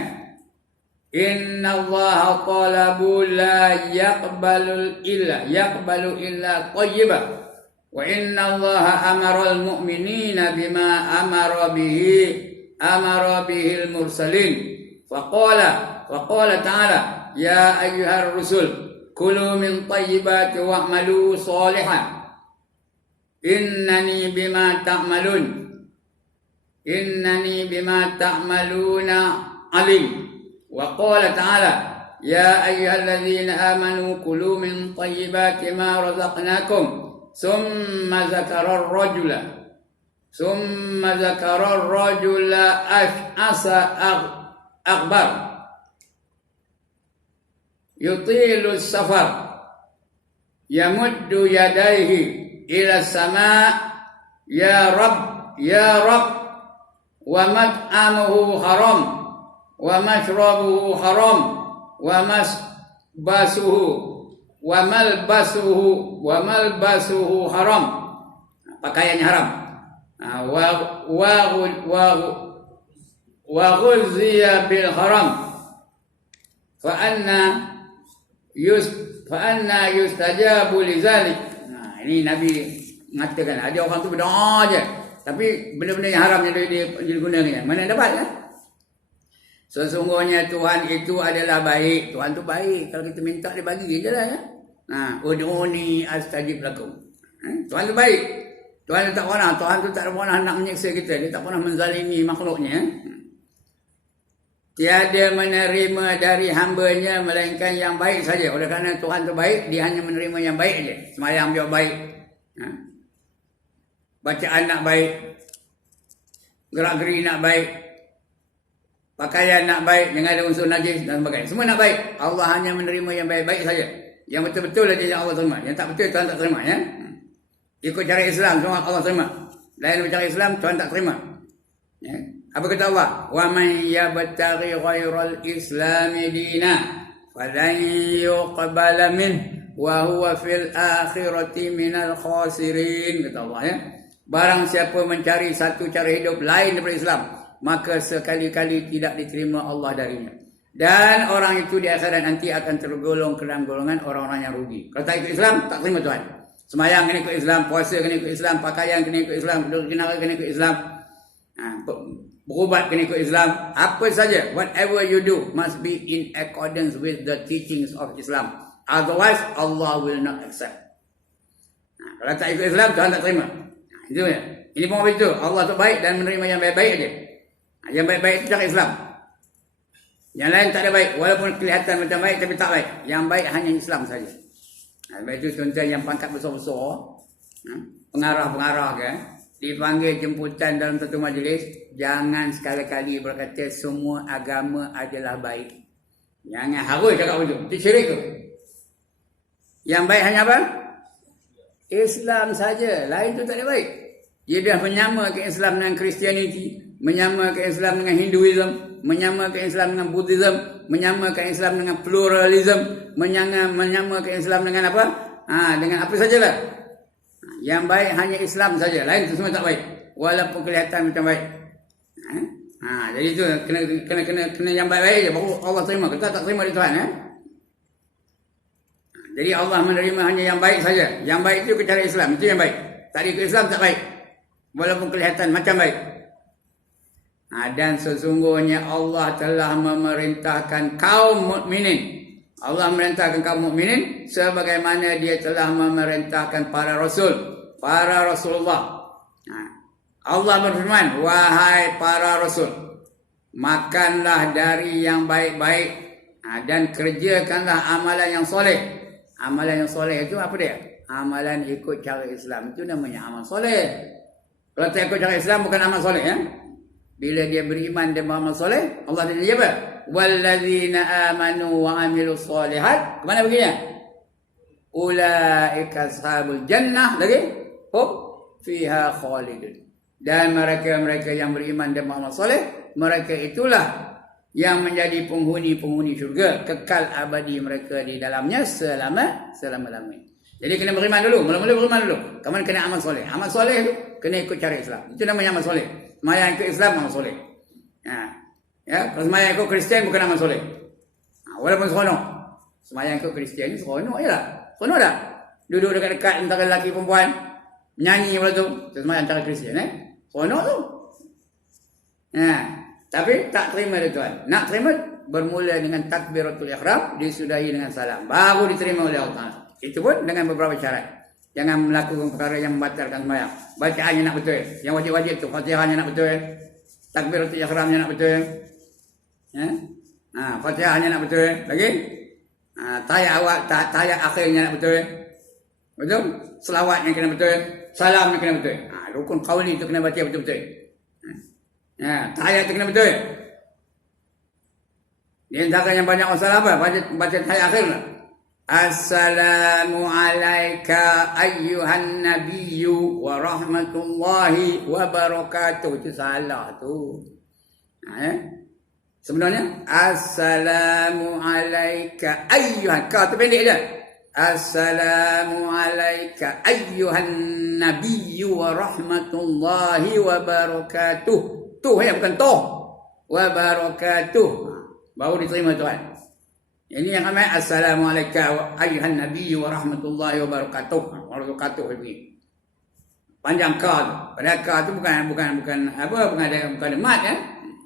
Inna Allah qalabu la yaqbalu illa tayyiba. Wa inna Allah amara al-mu'minina bima amara bihi al-mursalin. Faqala ta'ala ya ayyuhar rusul kulu min tayyibati wa'malu salihan. Innani bima ta'maluna alim. Wa qala ta'ala ya ayyuhalladzina amanu kulu min tayyibati ma razaqnakum. Summa zakara ar-rajula ash'asa akbar yutilu safar yamuddu yadayhi ila sama' ya rab wa mat'amuhu haram wa mashrabuhu haram wa malbasuhu haram, pakaiannya haram. Wa ghuzziya bil haram fa anna yustajabu lizalik. Nah, ini Nabi mengatakan ada orang tu berdoa aja, tapi benda-benda yang haram yang dia gunakan mana dapat, ya? Sesungguhnya Tuhan itu adalah baik. Tuhan tu baik. Kalau kita minta dia bagi je lah, ya. Ud'uni astajib lakum. Tuhan tu baik. Tuhan tu tak pernah nak menyiksa kita. Dia tak pernah menzalimi makhluknya. Tiada menerima dari hamba-Nya melainkan yang baik saja. Oleh kerana Tuhan tu baik, Dia hanya menerima yang baik saja. Semayang dia baik. Bacaan nak baik. Gerak-geri nak baik. Pakaian nak baik, jangan ada unsur najis dan sebagainya. Semua nak baik. Allah hanya menerima yang baik-baik saja. Yang betul-betul saja yang Allah terima. Yang tak betul Tuhan tak terima, ya. Ikut cara Islam semua Allah terima. Lain cara Islam Tuhan tak terima. Ya. Apa kata Allah? Wa man yabtaghi ghairal islami dina falan yuqbala min wa huwa fil akhirati minal khasirin, kata Allah, ya. Barang siapa mencari satu cara hidup lain daripada Islam, maka sekali-kali tidak diterima Allah darinya. Dan orang itu di akhirat nanti akan tergolong ke dalam golongan orang-orang yang rugi. Kalau tak ikut Islam, tak terima Tuhan. Semayang kena ikut Islam, puasa kena ikut Islam, pakaian kena ikut Islam, duduk jenaka kena ikut Islam, berubat kena ikut Islam. Apa saja, whatever you do must be in accordance with the teachings of Islam. Otherwise, Allah will not accept. Kalau tak ikut Islam, Tuhan tak terima. Itu ya. Ini pun begitu. Allah tu baik dan menerima yang baik-baik saja. Yang baik-baik itu cara Islam. Yang lain tak ada baik. Walaupun kelihatan macam baik tapi tak baik. Yang baik hanya Islam saja. Sebab itu tuan-tuan yang pangkat besar-besar, pengarah-pengarah ke, dipanggil jemputan dalam satu majlis, jangan sekali-kali berkata semua agama adalah baik. Jangan harus cakap begitu. Itu syirik tu. Yang baik hanya apa? Islam saja. Lain tu tak ada baik. Dia dah menyamakan Islam dengan Kristianiti, menyamakan Islam dengan Hinduism, menyamakan Islam dengan Buddhism, menyamakan Islam dengan pluralism, menyamakan Islam dengan apa? Dengan apa sajalah. Yang baik hanya Islam saja. Lain tu semua tak baik. Walaupun kelihatan macam baik. Jadi tu kena yang baik-baik je baru Allah terima. Kita tak terima di Tuhan, ya. Jadi Allah menerima hanya yang baik saja. Yang baik itu ke cara Islam, itu yang baik. Tak ikut Islam tak baik. Walaupun kelihatan macam baik. Dan sesungguhnya Allah telah memerintahkan kaum mukminin. Allah memerintahkan kaum mukminin sebagaimana Dia telah memerintahkan para rasul, para Rasulullah. Allah berfirman, wahai para rasul, makanlah dari yang baik-baik dan kerjakanlah amalan yang soleh. Amalan yang soleh itu apa dia? Amalan ikut cara Islam itu namanya amal soleh. Kalau tak ikut cara Islam bukan amal soleh ya. Bila dia beriman dan beramal soleh, Allah dia apa? Walladzina amanu wa amilus solihat. Kemana begini? Ulaika ashabul jannah lagi. Hum fiha khalidun. Dan mereka-mereka yang beriman dan beramal soleh, mereka itulah yang menjadi penghuni-penghuni syurga, kekal abadi mereka di dalamnya selama-lamanya. Jadi kena beriman dulu, mula-mula beriman dulu. Kemudian kena amal soleh. Amal soleh itu kena ikut cara Islam. Itu namanya amal soleh. Sembahyang ikut Islam amal soleh. Ya, kalau sembahyang ikut Kristian bukan amal soleh. Walaupun seronok. Sembahyang ikut Kristian seronok je lah. Seronok tak? Duduk dekat-dekat antara lelaki perempuan, nyanyi pula tu. Sembahyang antara Kristian seronok tu. Tapi tak terima dia tuan. Nak terima bermula dengan takbiratul ihram, disudahi dengan salam. Baru diterima oleh Allah Taala. Itu pun dengan beberapa syarat. Jangan melakukan perkara yang membatalkan sembahyang. Bacaannya nak betul. Yang wajib-wajib tu Fatihahnya nak betul. Takbiratul ihramnya nak betul. Ya. Fatihahnya nak betul. Lagi? Tayat akhirnya nak betul. Betul? Selawatnya kena betul. Salamnya kena betul. Rukun qauli tu kena baca betul-betul. Tayat tu kena betul. Di antara yang banyak orang salah apa? Baca tayat akhir lah. Assalamu alayka ayyuhan nabiyyu wa rahmatullahi wa barakatuh. Itu salah tu. Sebenarnya Assalamu alayka ayyuhan. Kau tu pendek je. Assalamu alayka ayyuhan nabiyyu wa rahmatullahi wa barakatuh. Tuh ya, bukan toh. Wa barakatuh. Baru diterima tuan. Ini yang kami Assalamualaikum ayuhan nabiyyu wa rahmatullahi wa barakatuh. Barakatuh ini. Panjang ka. Pada ka tu bukan ada mat ya.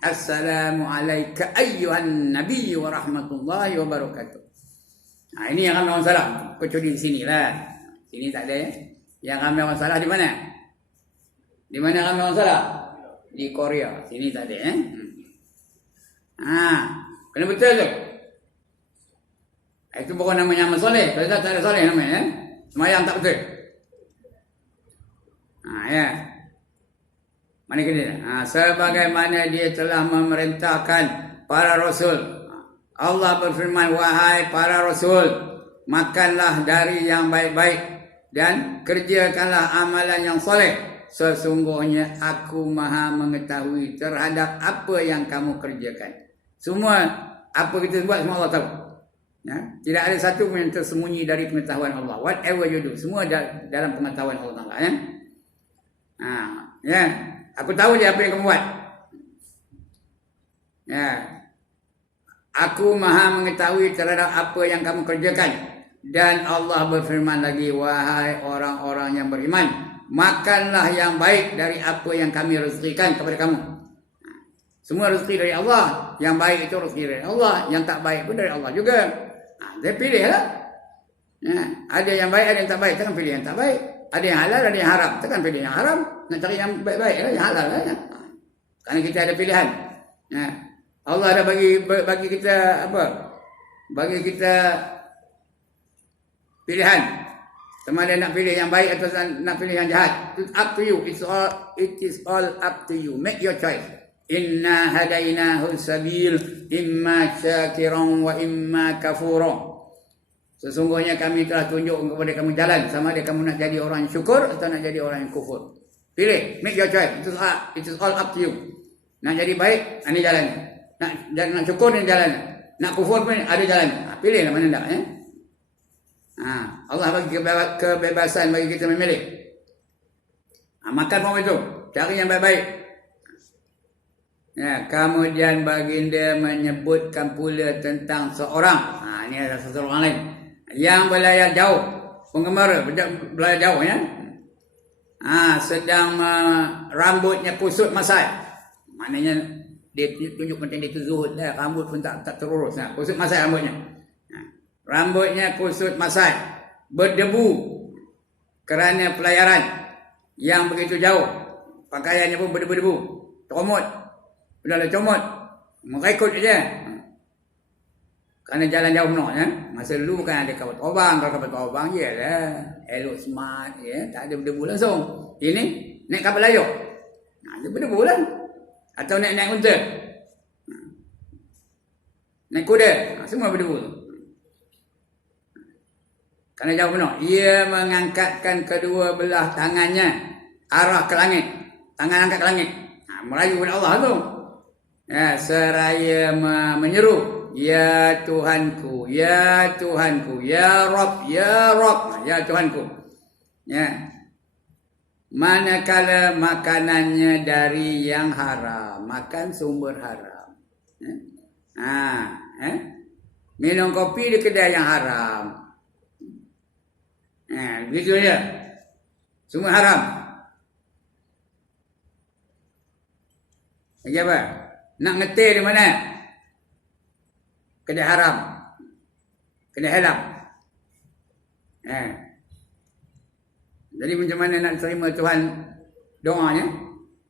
Assalamualaikum ayuhan nabiyyu wa rahmatullahi wa barakatuh. Ini yang kami orang salah. Kecuali di sinilah. Sini tak ada ya. Yang kami orang salah di mana? Di mana kami orang salah? Di Korea. Sini tak ada ya. Kena betul tu. Itu bukan namanya amal soleh. Kalau tak ada soleh namanya. Semayang tak betul. Ya. Mana kena? Sebagaimana dia telah memerintahkan para rasul. Allah berfirman, wahai para rasul, makanlah dari yang baik-baik dan kerjakanlah amalan yang soleh. Sesungguhnya aku maha mengetahui terhadap apa yang kamu kerjakan. Semua apa kita buat semua Allah tahu. Ya, tidak ada satu pun yang tersembunyi dari pengetahuan Allah. Whatever you do, semua dalam pengetahuan Allah Taala ya. Ya, aku tahu je apa yang kamu buat. Ya. Aku maha mengetahui terhadap apa yang kamu kerjakan. Dan Allah berfirman lagi, wahai orang-orang yang beriman, makanlah yang baik dari apa yang kami rezekikan kepada kamu. Semua rezeki dari Allah. Yang baik itu rezeki dari Allah. Yang tak baik pun dari Allah juga. Dia pilihlah. Ada yang baik, ada yang tak baik. Takkan pilih yang tak baik. Ada yang halal, ada yang haram. Takkan pilih yang haram. Nak cari yang baik-baik lah, yang halal lah. Kerana kita ada pilihan. Allah dah bagi kita apa? Bagi kita pilihan. Sama ada nak pilih yang baik atau nak pilih yang jahat. It's up to you. It is all up to you. Make your choice. Inna hadainahu sabil imma syakiran wa imma kafura. Sesungguhnya kami telah tunjuk kepada kamu jalan, sama ada kamu nak jadi orang yang syukur atau nak jadi orang yang kufur. Pilih, make your choice. It is all up to you. Nak jadi baik, ini jalan. Nak syukur ni jalan. Nak kufur pun ada jalan. Pilihlah mana nak ya. Allah bagi kebebasan bagi kita memilih. Makan pun itu, cari yang baik-baik. Ya, kemudian baginda menyebutkan pula tentang seorang. Ini ada seseorang lain yang berlayar jauh, penggemara berlayar jauh ya. Sedang rambutnya kusut masai. Maknanya dia tunjuk macam dia tu zuhud lah. Rambut pun tak terurus. Kusut masai rambutnya. Rambutnya kusut masai, berdebu kerana pelayaran yang begitu jauh. Pakaiannya pun berdebu-debu, comot. Udahlah comot, mengikut je. Kerana jalan jauh no ya. Masa dulu bukan ada kapal terbang. Kalau kapal terbang je lah elok smart ya, tak ada berdebu langsung. Ini naik kapal layar. Dia berdebu lah. Atau naik unta. Naik kuda. Semua berdebu. Kerana jawab benar. Ia mengangkatkan kedua belah tangannya arah ke langit. Tangan angkat ke langit. Merayu kepada Allah tu. Ya, seraya menyeru, ya Tuhanku, ya Tuhanku, ya Rabb, ya Rabb, ya Tuhanku. Ya. Manakala makanannya dari yang haram, makan sumber haram. Ya. Minum kopi di kedai yang haram. Begitu dia. Semua haram. Lagi apa? Nak ngetir di mana? Kedai haram. Kedai halal. Jadi macam mana nak terima Tuhan doanya?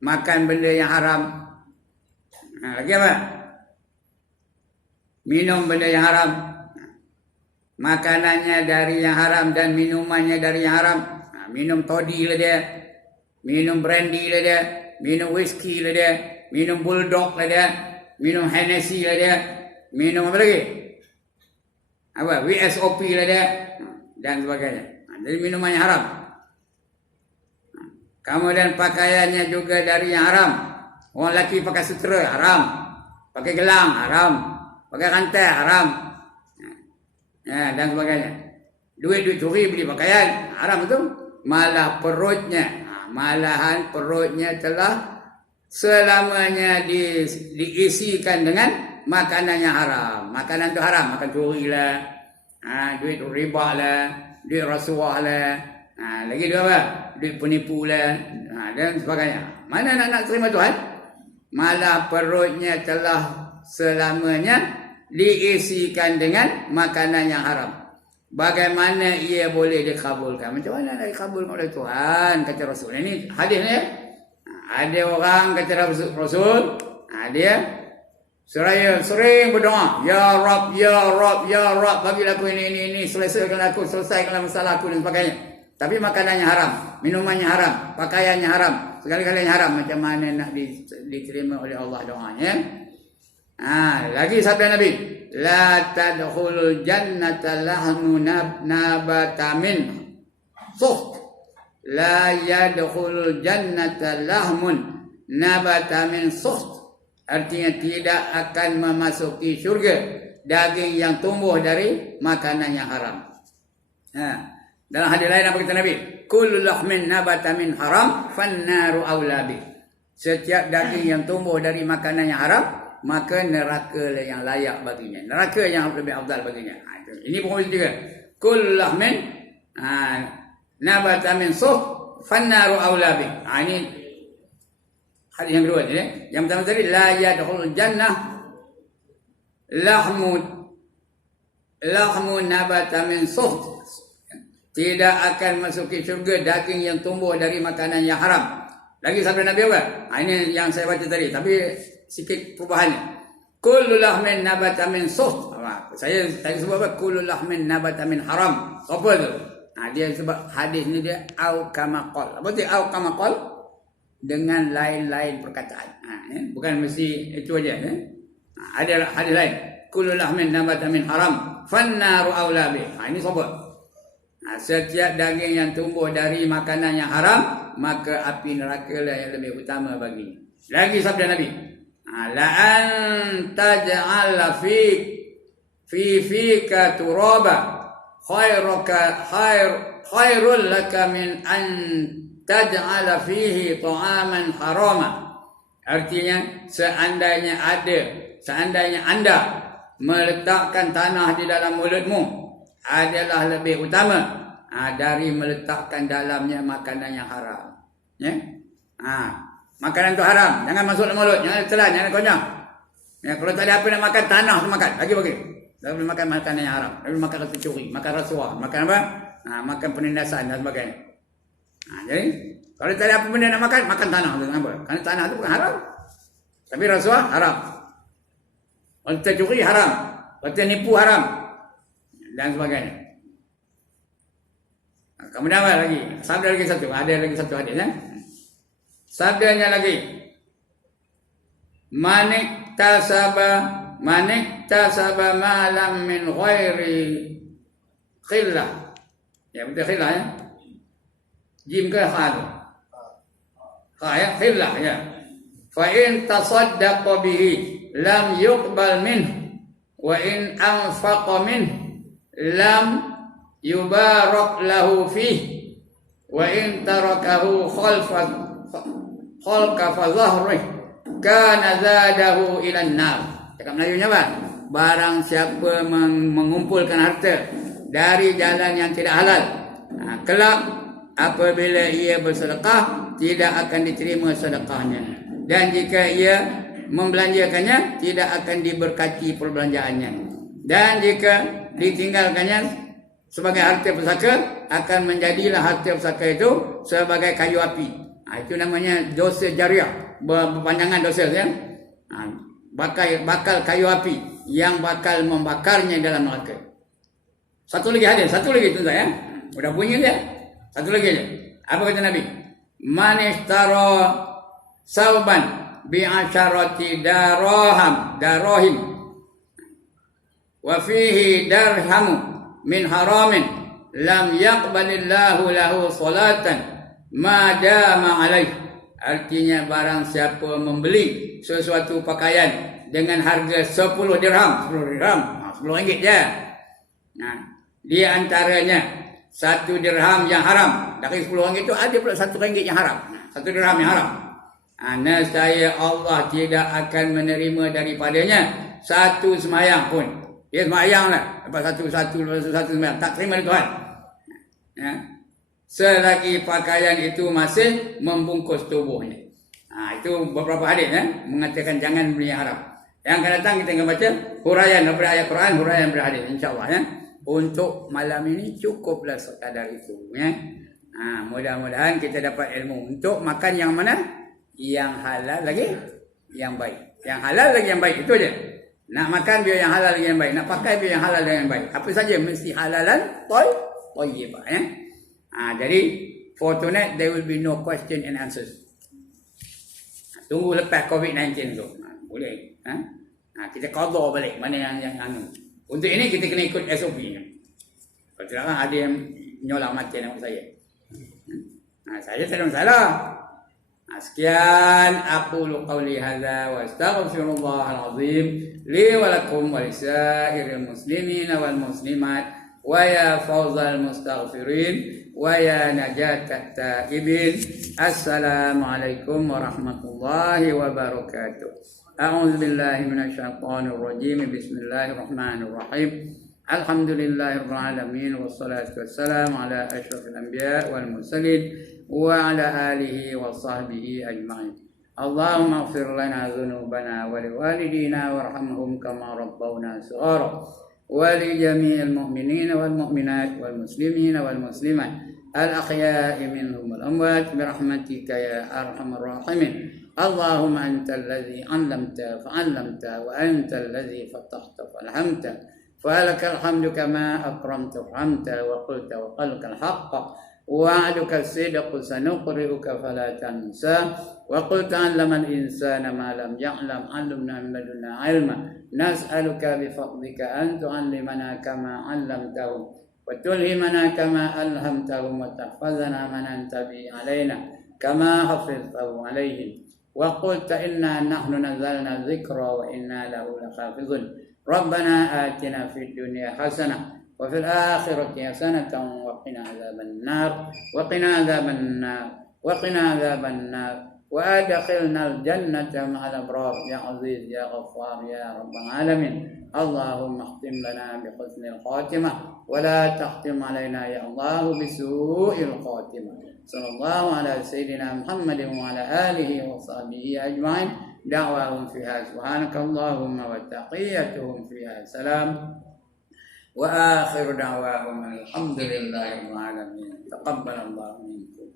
Makan benda yang haram. Lagi apa? Minum benda yang haram. Makanannya dari yang haram dan minumannya dari yang haram. Minum toddy lah dia. Minum brandy lah dia. Minum whisky lah dia. Minum bulldog lah dia. Minum Hennessy lah dia. Minum apa lagi? Apa? WSOP lah dia. Dan sebagainya. Jadi minumannya haram. Kemudian pakaiannya juga dari yang haram. Orang lelaki pakai sutera, haram. Pakai gelang, haram. Pakai rantai, haram. Dan sebagainya. Duit curi beli pakaian, haram itu. Malah perutnya. Malahan perutnya telah selamanya diisikan dengan makanan yang haram. Makanan itu haram. Makan curi lah. Duit riba lah. Duit rasuah lah. Lagi dua apa? Duit penipu lah. Dan sebagainya. Mana nak terima Tuhan? Malah perutnya telah selamanya diisikan dengan makanan yang haram. Bagaimana ia boleh dikabulkan? Macam mana nak dikabulkan oleh Tuhan? Kata Rasul. Ini hadis ni. Ada orang kata Rasul, dia seraya sering berdoa, ya Rabb, ya Rabb, ya Rabb, bagilah aku ini, selesaikanlah masalah aku dan sebagainya. Tapi makanannya haram, minumannya haram, pakaiannya haram, segala-galanya haram. Macam mana nak diterima oleh Allah doanya? Lagi sabda Nabi, la tadkhulul jannata lahnu nabata min sukh. La yadkhulul jannata lahmun nabata min sukht. Artinya tidak akan memasuki syurga daging yang tumbuh dari makanan yang haram. Dalam hadis lain apa kata Nabi? Kullu lahmin nabata min haram fannaru aula bih. Setiap daging yang tumbuh dari makanan yang haram, maka neraka lah yang layak baginya. Neraka yang lebih afdal baginya. Ini pokok juga. Kullu lahmin nabata min sukh fannaru aula bih. Ini hadis yang kedua ni. Yang pertama tadi la yadkhulul jannah lahmu nabata min sukh. Tidak akan masuki syurga daging yang tumbuh dari makanan yang haram. Lagi sabda Nabi apa? Ini yang saya baca tadi, tapi sikit perubahannya. Kullu lahmin nabata min sukh. Saya tadi sebut apa? Kullu lahmin nabata min haram. Apa tu? Dia sebab hadis ni dia au kama qol. Apa tu au kama qol? Dengan lain-lain perkataan. Bukan mesti itu aja. Ada hadis lain. Kullu lahmin nabata min haram fannaru aula bih. Ini sebut. Setiap daging yang tumbuh dari makanan yang haram, maka api neraka lah yang lebih utama baginya. Lagi sabda Nabi, la an taj'ala fika turaba khairul laka min an taj'ala fihi ta'aman harama. Artinya seandainya anda meletakkan tanah di dalam mulutmu adalah lebih utama dari meletakkan dalamnya makanan yang haram. Ya? Makanan itu haram, jangan masuk dalam mulut, jangan telan, jangan konyang. Ya, kalau tak ada apa nak makan, tanah tu makan, bagi. Tak boleh makan makanan yang haram, tak boleh makan rasa curi, makan rasuah, makan apa? Makan penindasan dan sebagainya. Jadi, kalau tak ada apa benda nak makan, makan tanah tu, kenapa? Kerana tanah tu bukan haram. Tapi rasuah haram. Kalau tak curi haram, kalau tak nipu haram dan sebagainya. Kemudian apa lagi? Sabda lagi satu. Ada lagi satu hadis kan? Sabdanya lagi, manik tasaba malam min ghairi khillah. Ya betul khillah ya. Jim ke kha tu? Kha ya, khillah ya. Fa in tasaddaqa bihi lam yuqbal minhu wa in anfaqa minhu lam yubarak lahu fihi wa in tarakahu khalqa fa dhahrih kana zadahu ilan nar. Cakap Melayunya apa? Barang siapa mengumpulkan harta dari jalan yang tidak halal, kelak apabila ia bersedekah tidak akan diterima sedekahnya, dan jika ia membelanjakannya tidak akan diberkati perbelanjaannya, dan jika ditinggalkannya sebagai harta pusaka akan menjadilah harta pusaka itu sebagai kayu api. Itu namanya dosa jariah, berpanjangan dosa ya. Bakal kayu api yang bakal membakarnya dalam neraka. Satu lagi tuan ya. Udah bunyi dia. Satu lagi aja. Apa kata Nabi? Man ishtara sauban bi'asharati darahim wa fihi darhamu min haramin lam yaqbalillahu lahu salatan ma dama alaih. Artinya barang siapa membeli sesuatu pakaian dengan harga 10 dirham, 10 ringgit je. Di antaranya 1 dirham yang haram. Dari 10 ringgit itu ada pula 1 ringgit yang haram. 1 dirham yang haram. Nescaya Allah tidak akan menerima daripadanya 1 semayang pun. Dia semayang lah. Lepas satu semayang. Tak terima dari Tuhan. Selagi pakaian itu masih membungkus tubuhnya. Itu beberapa hadis mengatakan jangan beli yang haram. Yang akan datang kita akan baca huraian daripada ayat Quran, huraian daripada hadis insya-Allah ya. Untuk malam ini cukuplah sekadar itu ya. Mudah-mudahan kita dapat ilmu untuk makan yang mana? Yang halal lagi yang baik. Yang halal lagi yang baik itu aja. Nak makan biar yang halal lagi yang baik, nak pakai biar yang halal lagi yang baik. Apa saja mesti halalan thayyibah ya. Jadi for tonight there will be no question and answers. Tunggu lepas COVID-19 tu. Boleh. Kita qada balik mana yang anu. Untuk ini kita kena ikut SOP. Kalau tidak ada yang nyolak mati nama saya. Saya sedang salah. Sekian aqulu qawli hadza wa astaghfirullahal azim li wa lakum wa lisairil muslimin wal muslimat wa ya fawzal mustaghfirin ويا نجاة التائبين السلام عليكم ورحمة الله وبركاته أعوذ بالله من الشيطان الرجيم بسم الله الرحمن الرحيم الحمد لله رب العالمين والصلاة والسلام على أشرف الأنبياء والمرسلين وعلى آله وصحبه أجمعين اللهم اغفر لنا ذنوبنا ولوالدينا وارحمهم كما ربونا صغارا ولجميع المؤمنين والمؤمنات والمسلمين والمسلمات الأحياء منهم والأموات برحمتك يا أرحم الراحمين اللهم أنت الذي علمت فعلمت وأنت الذي فتحت فألهمت فلك الحمد كما أكرمت وفهمت وقلت وقلك الحق وعدك الصدق سنقرئك فلا تنسى وقلت علم الإنسان ما لم يعلم علمنا من لدنا علما نسألك بفضلك أن تعلمنا كما علمته وتلهمنا كما ألهمتهم وتحفظنا من أنت به علينا كما حفظته عليهم وقلت إنا نحن نزلنا الذكر وإنا له لحافظون ربنا آتنا في الدنيا حسنة وفي الآخرة حسنة وقنا عذاب النار وقنا عذاب النار وقنا عذاب النار وأدخلنا الجنة مع الأبرار يا عزيز يا غفار يا رب العالمين اللهم اختم لنا بحسن الخاتمة ولا تختم علينا يا الله بسوء الخاتمة صلى الله على سيدنا محمد وعلى آله وصحبه أجمعين دعواهم فيها سبحانك اللهم وتقيتهم فيها سلام وآخر دعواهم الحمد لله رب العالمين تقبل الله منكم